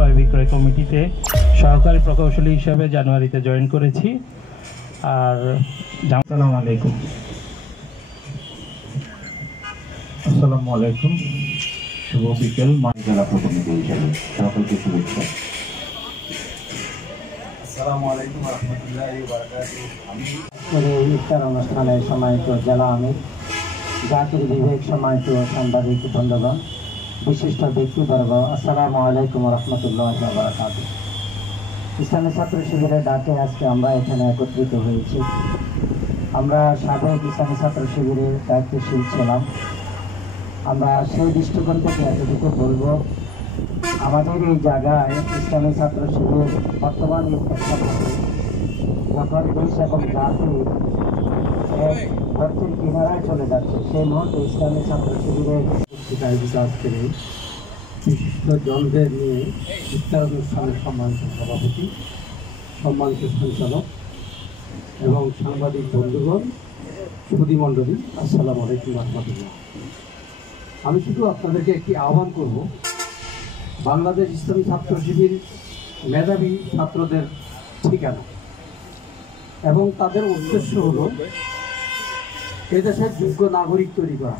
ক্রয় বিক্রয় কমিটিতে সহকারী প্রকৌশলী হিসাবে জানুয়ারিতে জয়েন করেছি। আর আসসালামু আলাইকুম। আসসালামু আলাইকুম, শুভ বিকেল। জেলা প্রতিনিধি হিসেবে সকলকে শুভেচ্ছা। আসসালামু আলাইকুম ওয়া রাহমাতুল্লাহি ওয়া বারাকাতুহু। আমি ইফতার অনুষ্ঠানে সম্মানিত জেলা আমির, জাতির বিবেক সম্মানিত সাংবাদিক বন্ধুগণ, বিশিষ্ট ব্যক্তিবর্গ, আসসালামু আলাইকুম ওয়া রাহমাতুল্লাহি ওয়া বারাকাতুহু। ইসলামী ছাত্র শিবিরের ডাকে আজকে আমরা এখানে একত্রিত হয়েছি। আমরা সাবেক ইসলামী ছাত্র শিবিরের দায়িত্বশীল ছিলাম। আমরা সেই দৃষ্টিকোণ থেকে এতটুকু বলবো, আমাদের এই জায়গায় ইসলামী ছাত্র শিবির বর্তমান যখন দেশ এবং জাতি এক গর্তের কিনারায় চলে যাচ্ছে, সেই মুহূর্তে ইসলামী ছাত্র শিবিরের বিকাশ করে বিশিষ্ট জনদের নিয়ে ইফতার অনুষ্ঠানের সম্মানিত সভাপতি, সম্মানিত সঞ্চালক এবং সাংবাদিক বন্ধুগণ, সুধীমণ্ডলী, আসসালামু আলাইকুম রহমতুল্লাহ। আমি শুধু আপনাদেরকে একটি আহ্বান করব, বাংলাদেশ ইসলামী ছাত্র শিবির মেধাবী ছাত্রদের ঠিকানা এবং তাদের উদ্দেশ্য হলো এদেশের যোগ্য নাগরিক তৈরি করা।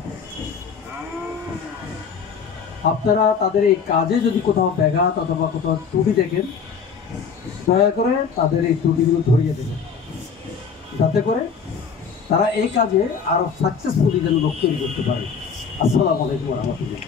আপনারা তাদের এই কাজে যদি কোথাও ব্যাঘাত অথবা কোথাও ত্রুটি দেখেন, দয়া করে তাদের এই ত্রুটিগুলো ধরিয়ে দেবেন, যাতে করে তারা এই কাজে আরো সাকসেসফুলি যেন লোক তৈরি করতে পারে। আসসালামু আলাইকুম ওয়া রাহমাতুল্লাহ।